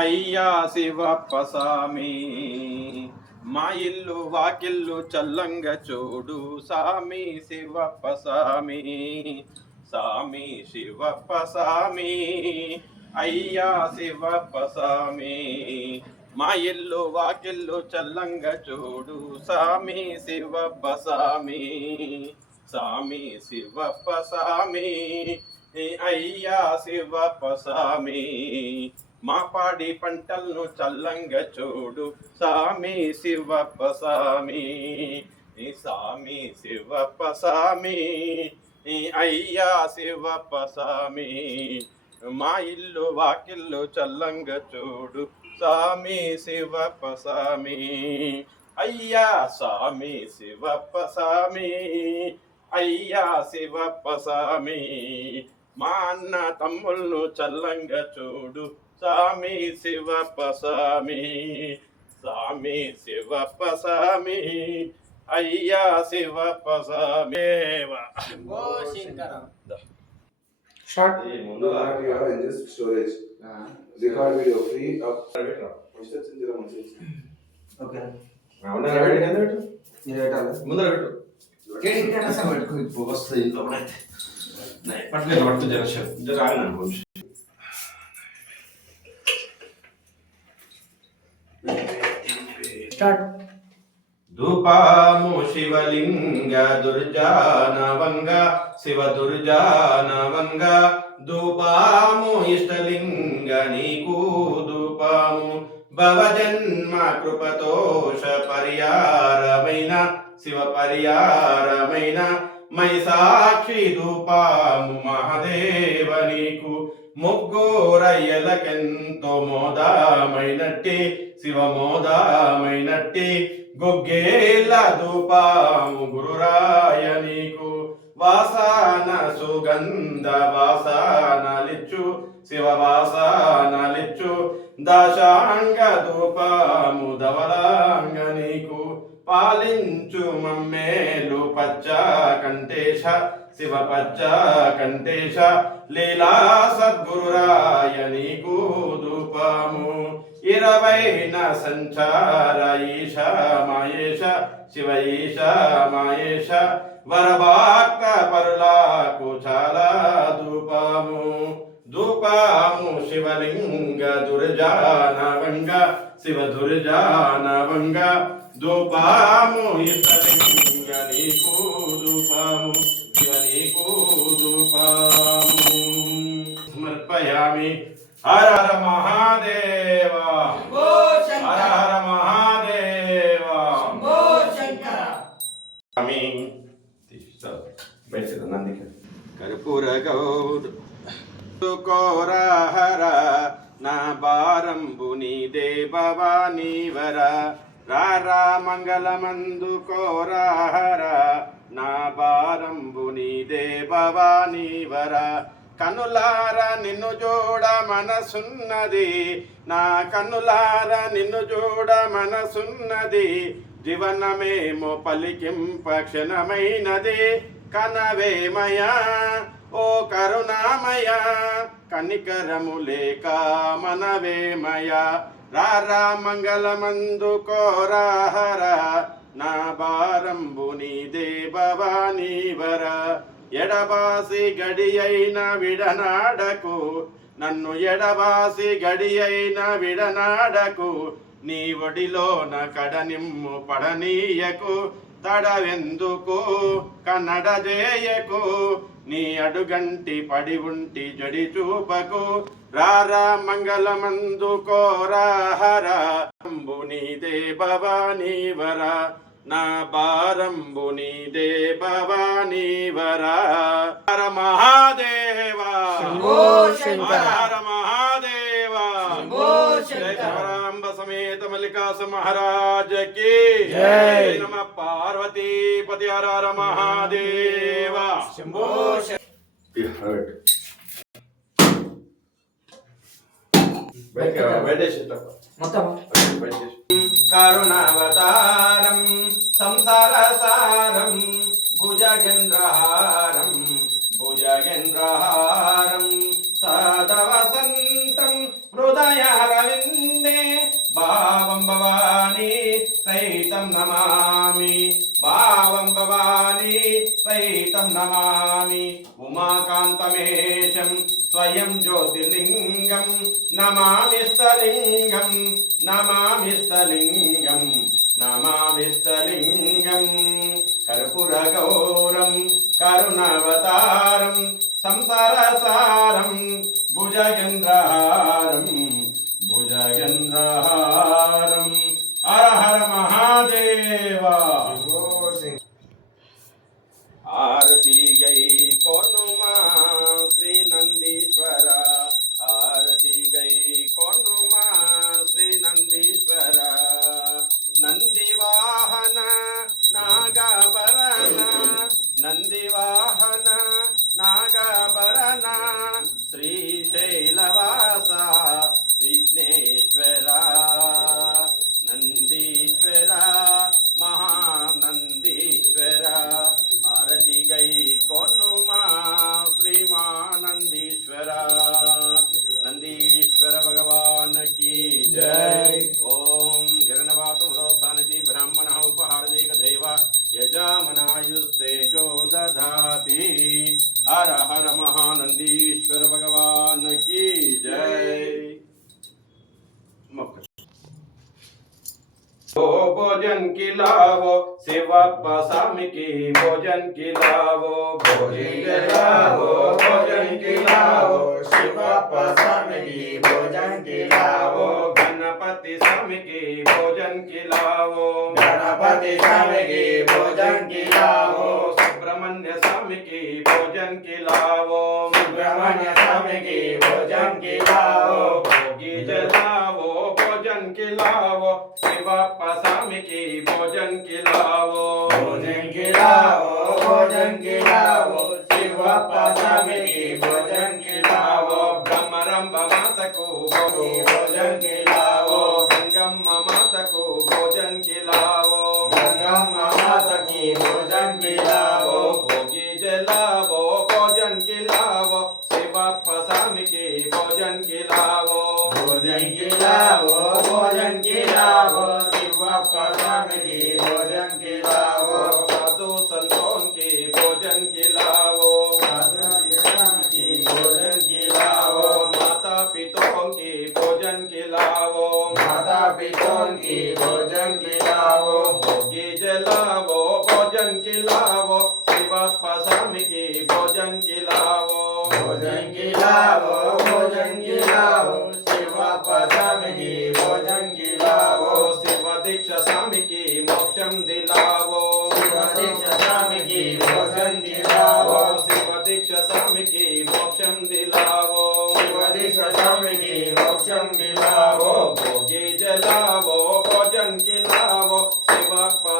అయ్యా శివప్ప సామి, మా ఇల్లు వాకిల్లు చల్లంగా చూడు సామి శివప్ప సామి, సామి శివప్ప సామి, అయ్యా శివప్ప సామి, మా ఇల్లు వాకిల్లు చల్లంగా చూడు సామి శివప్ప సామి, సామి శివప్ప సామి, అయ్యా శివప్ప సామి, మా పాడి పంటలను చల్లంగా చూడు సామి శివప్ప సామి, సామి శివప్ప సామి, అయ్యా శివప్ప సామి, మా ఇల్లు వాకిల్లు చల్లంగా చూడు సామి శివప్ప సామి, అయ్యా సామి శివప్ప సామి, అయ్యా శివప్ప సామి, మా అన్న తమ్ముళ్ళు చల్లంగా చూడు సామి శివప్ప సామి, సామి శివప్ప సామి, అయ్యా శివప్ప సామి. స్టోరేజ్ రికార్డ్ వీడియో ఫ్రీ ముందర పెట్టు వస్తుంది ఇంట్లో పట్టలేదు పట్టు జర ఆగను ధూపాము శివలింగ దుర్జానవంగ శివ దుర్జానవంగ ధూపాము ఇష్టలింగ నీకు ధూపాము భవజన్మ కృపతోష పరియారమైన శివ పరియారమైన మై సాక్షి ధూపాము మహాదేవ నీకు ముగ్గురయ్యలకెంతో మోదామైనట్టి శివ మోదామైనట్టి గొగ్గేల ధూపాము గురురాయ నీకు వాసన సుగంధ వాసనలిచ్చు శివ వాసనలిచ్చు దశాంగ ధూపము ధవలాంగ నీకు పాలించు మమ్మేలు పచ్చ కంటేశ శివ పచ్చ కంటేశ లీలా సద్గురురాయ నీకు ధూపము 20 సంచార ఈశ మాయేశ శివ ఈశ మాయేశ వరభక్త పరులకు చాలా ధూపము ధూపము శివలింగ దుర్జానవంగ శివ దుర్జానవంగ ధూపము ఇష్టలింగ నీకు ధూపము శివ నీకు ధూపము సమర్పయామి. హర హర మహాదేవ, హర హర మహాదేవ. కర్పూర గౌరు కోరహర నా భారంబు నీదే భవానీ వర రారా మంగళమందు కోరహర నా భారంబు నీదే భవానీ వర కనులార నిన్ను చూడ మనసున్నది నా కనులార నిన్ను చూడ మనసున్నది జీవనమేమో పలికింప క్షణమైనది కనవేమయా ఓ కరుణామయ కనికరము లేక మనవేమయ రారా మంగళమందు కోరహర నా భారంబు నీదే భవానీ వర ఎడబాసి గడియైన విడనాడకు నన్ను ఎడబాసి గడియైన విడనాడకు నీ ఒడిలోన కడనిమ్ము పడనీయకు తడవెందుకు కన్నడ జేయకు నీ అడుగంటి పడి ఉంటి జడి చూపకు రారా మంగళమందు కోరహర అంబు నీదే భవానీ వర నా భారంబు నీదే భవానీ వర హర మహాదేవ హర హర మహాదేవ శంకరాంబ సమేత మల్లికాస మహారాజ की जय नमः पार्वती पति हर हर महादेव शंभो కరుణావతారం సంసార సారం భుజగేంద్రహారం భుజగేంద్రహారం సదా వసంతం हृदयारविन्दे भावं भवानी सहितं नमामि भावं भवानी सहितं नमामि उमाकान्तमेशं स्वयं ज्योतिर्लिङ्गं नमामिष्टलिङ्गं नमामिष्टलिङ्गं नमामिष्टलिङ्गं कर्पूरगौरं करुणावतारं संसारसारं भुजगेन्द्रहारं भुजगेन्द्रहारं हर हर महादेव आरती गई कोनुमा श्री नंदीश्वर आरती गई कोनुमा श्री नंदीश्वर नंदिवाहन नागाभरण नंदिवाहन नागाभरण श्रीशैलवासा विघ्नेश्वरा नंदीश्वरा महानंदीश्वरा आरती गई कोनुमा श्रीमानंदीश्वरा नंदीश्वर भगवान की जय। ओम हिरण्यवातुमदोत्सानिति ब्राह्मणः उपहारदेक दैव यजामनायुस्तेजो दधाति हर हर महानंदीश्वर भगवान की जय। ओ भोजन खिलाओ शिवप्पा स्वामी की भोजन खिलाओ भोजन खिलाओ भोजन खिलाओ शिवप्पा स्वामी की भोजन खिलाओ गणपति स्वामी की भोजन खिलाओ गणपति स्वामी की भोजन खिलाओ सुब्रह्मण्य स्वामी की भोजन खिलाओ सुब्रह्मण्य स्वामी की भोजन खिलाओ भोगी जलाओ भोजन खिलाओ शिवप्पा स्वामी की भोजन खिलाओ भोजन खिलाओ भोजन खिलाओ शिवप्पा स्वामी की भोजन खिलाओ ब्रह्मरंभ माता को भोजन खिलाओ गंगम्मा माता को भोजन खिलाओ गंगम्मा माता की भोजन खिलाओ भोगी जलाओ भोजन खिलाओ शिवप्पा स्वामी की भोजन खिलाओ भोजन खिलाओ भोजन खिलाओ शिवप्पा स्वामी की भोजन खिलाओ साधु संतों की भोजन खिलाओ की भोजन खिलाओ माता पितरों की भोजन खिलाओ माता पितरों की भोजन खिलाओ भोगी जलाओ भोजन खिलाओ शिवप्पा स्वामी की भोजन खिलाओ भोजन खिलाओ भोजन खिलाओ शिवप्पा स्वामी की भोजन खिलाओ शिव दीक्षा स्वामी की मोक्षम दिलाओ शिव दीक्षा स्वामी की भोजन खिलाओ शिव दीक्षा स्वामी की मोक्षम दिलाओ शिव दीक्षा स्वामी की मोक्षम दिलाओ भोगी जलाओ भोजन खिलाओ शिवप्पा